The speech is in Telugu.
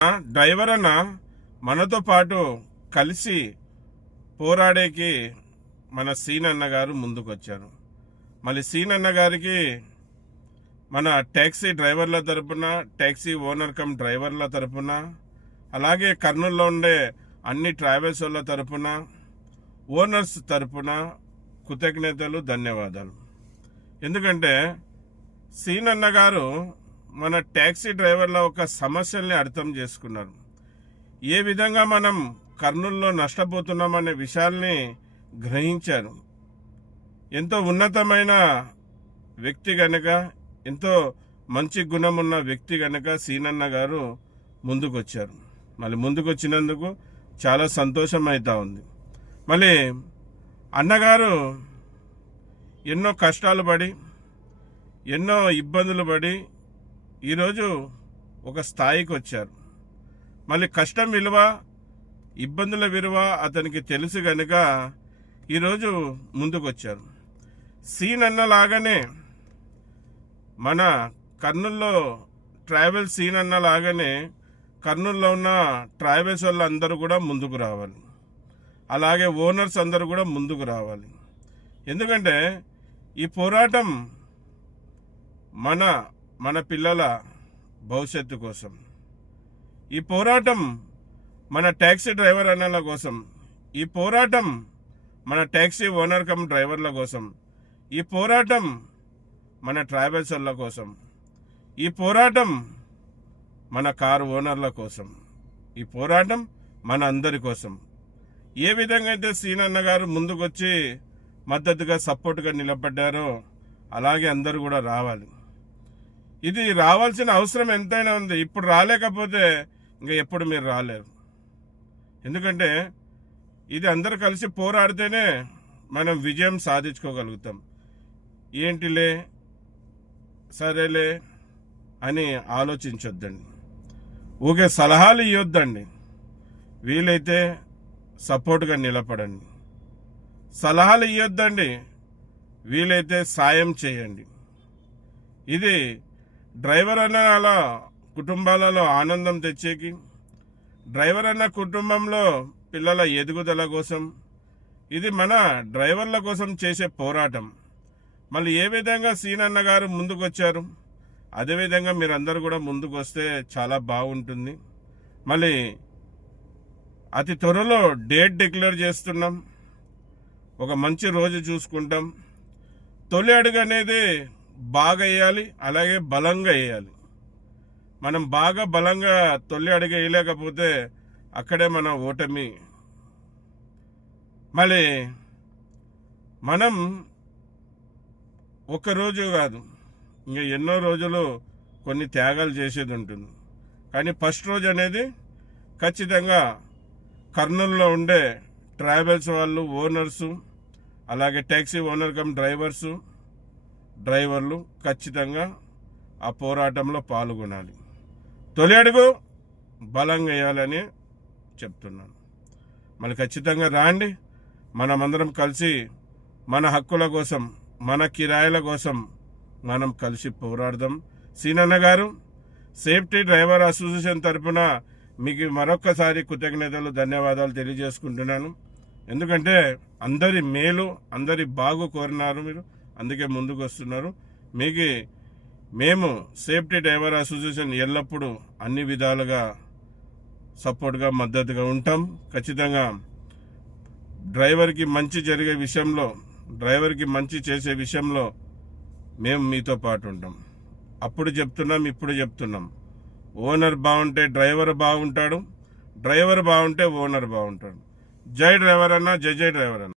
డ్రైవర్ అన్న మనతో పాటు కలిసి పోరాడేకి మన సీనన్న గారు ముందుకొచ్చారు. మళ్ళీ సీనన్న గారికి మన ట్యాక్సీ డ్రైవర్ల తరపున, ట్యాక్సీ ఓనర్ కమ్ డ్రైవర్ల తరపున, అలాగే కర్నూలులో ఉండే అన్ని ట్రావెల్స్ వాళ్ళ తరపున, ఓనర్స్ తరపున కృతజ్ఞతలు, ధన్యవాదాలు. ఎందుకంటే సీనన్న గారు మన ట్యాక్సీ డ్రైవర్ల ఒక సమస్యల్ని అర్థం చేసుకున్నారు. ఏ విధంగా మనం కర్నూలులో నష్టపోతున్నామనే విషయాల్ని గ్రహించారు. ఎంతో ఉన్నతమైన వ్యక్తి గనక, ఎంతో మంచి గుణం ఉన్న వ్యక్తి గనక సీనన్న గారు ముందుకొచ్చారు. మళ్ళీ ముందుకొచ్చినందుకు చాలా సంతోషం అవుతా ఉంది. మళ్ళీ అన్నగారు ఎన్నో కష్టాలు పడి, ఎన్నో ఇబ్బందులు పడి ఈరోజు ఒక స్థాయికి వచ్చారు. మళ్ళీ కష్టం విలువ, ఇబ్బందుల విలువ అతనికి తెలుసు గనుక ఈరోజు ముందుకొచ్చారు. సీనన్న లాగానే మన కర్నూలులో ట్రావెల్ సీనన్న లాగానే కర్నూలులో ఉన్న ట్రావెల్స్ వాళ్ళు అందరూ కూడా ముందుకు రావాలి. అలాగే ఓనర్స్ అందరూ కూడా ముందుకు రావాలి. ఎందుకంటే ఈ పోరాటం మన పిల్లల భవిష్యత్తు కోసం, ఈ పోరాటం మన ట్యాక్సీ డ్రైవర్ అన్నల కోసం, ఈ పోరాటం మన ట్యాక్సీ ఓనర్ కమ్ డ్రైవర్ల కోసం, ఈ పోరాటం మన ట్రావెల్స్ వాళ్ళ కోసం, ఈ పోరాటం మన కారు ఓనర్ల కోసం, ఈ పోరాటం మన అందరి కోసం. ఏ విధంగా అయితే సీనన్న గారు ముందుకొచ్చి మద్దతుగా సపోర్ట్గా నిలబడ్డారో అలాగే అందరూ కూడా రావాలి. ఇది రావాల్సిన అవసరం ఎంతైనా ఉంది. ఇప్పుడు రాలేకపోతే ఇంకా ఎప్పుడు మీరు రాలేరు. ఎందుకంటే ఇది అందరూ కలిసి పోరాడితేనే మనం విజయం సాధించుకోగలుగుతాం. ఏంటిలే, సరేలే అని ఆలోచించొద్దండి. ఊకే సలహాలు ఇవ్వద్దండి. వీలైతే సపోర్ట్గా నిలబడండి. సలహాలు ఇవ్వద్దండి, వీలైతే సాయం చేయండి. ఇది డ్రైవర్ అన్న కుటుంబాలలో ఆనందం తెచ్చేకి, డ్రైవర్ అన్న కుటుంబంలో పిల్లల ఎదుగుదల కోసం, ఇది మన డ్రైవర్ల కోసం చేసే పోరాటం. మళ్ళీ ఏ విధంగా సీనన్న గారు ముందుకొచ్చారు, అదేవిధంగా మీరందరూ కూడా ముందుకు వస్తే చాలా బాగుంటుంది. మళ్ళీ అతి త్వరలో డేట్ డిక్లేర్ చేస్తున్నాం. ఒక మంచి రోజు చూసుకుంటాం. తొలి అడుగు అనేది బాగా వేయాలి, అలాగే బలంగా వేయాలి. మనం బాగా బలంగా తొలి అడుగు వేయలేకపోతే అక్కడే మన ఓటమి. మళ్ళీ మనం ఒక్కరోజు కాదు, ఇంకా ఎన్నో రోజులు కొన్ని త్యాగాలు చేసేది ఉంటుంది. కానీ ఫస్ట్ రోజు అనేది ఖచ్చితంగా కర్నూలులో ఉండే ట్రావెల్స్ వాళ్ళు, ఓనర్సు, అలాగే ట్యాక్సీ ఓనర్ కమ్ డ్రైవర్లు ఖచ్చితంగా ఆ పోరాటంలో పాల్గొనాలి. తొలి అడుగు బలంగా వేయాలని చెప్తున్నాను. మళ్ళీ ఖచ్చితంగా రాండి. మనమందరం కలిసి మన హక్కుల కోసం, మన కిరాయిల కోసం మనం కలిసి పోరాడదాం. సీనన్న గారు, సేఫ్టీ డ్రైవర్ అసోసియేషన్ తరఫున మీకు మరొక్కసారి కృతజ్ఞతలు, ధన్యవాదాలు తెలియజేసుకుంటున్నాను. ఎందుకంటే అందరి మేలు, అందరి బాగు కోరినారు మీరు, అందుకే ముందుకు వస్తున్నారు. మేము సేఫ్టీ డ్రైవర్ అసోసియేషన్ ఎల్లప్పుడూ అన్ని విధాలుగా సపోర్ట్గా, మద్దతుగా ఉంటాం. ఖచ్చితంగా డ్రైవర్కి మంచి జరిగే విషయంలో, డ్రైవర్కి మంచి చేసే విషయంలో మేము మీతో పాటు ఉంటాం. అప్పుడు చెప్తున్నాం, ఇప్పుడు చెప్తున్నాం. ఓనర్ బాగుంటే డ్రైవర్ బాగుంటాడు, డ్రైవర్ బాగుంటే ఓనర్ బాగుంటాడు. జై డ్రైవర్ అన్న, జై జై డ్రైవర్ అన్న.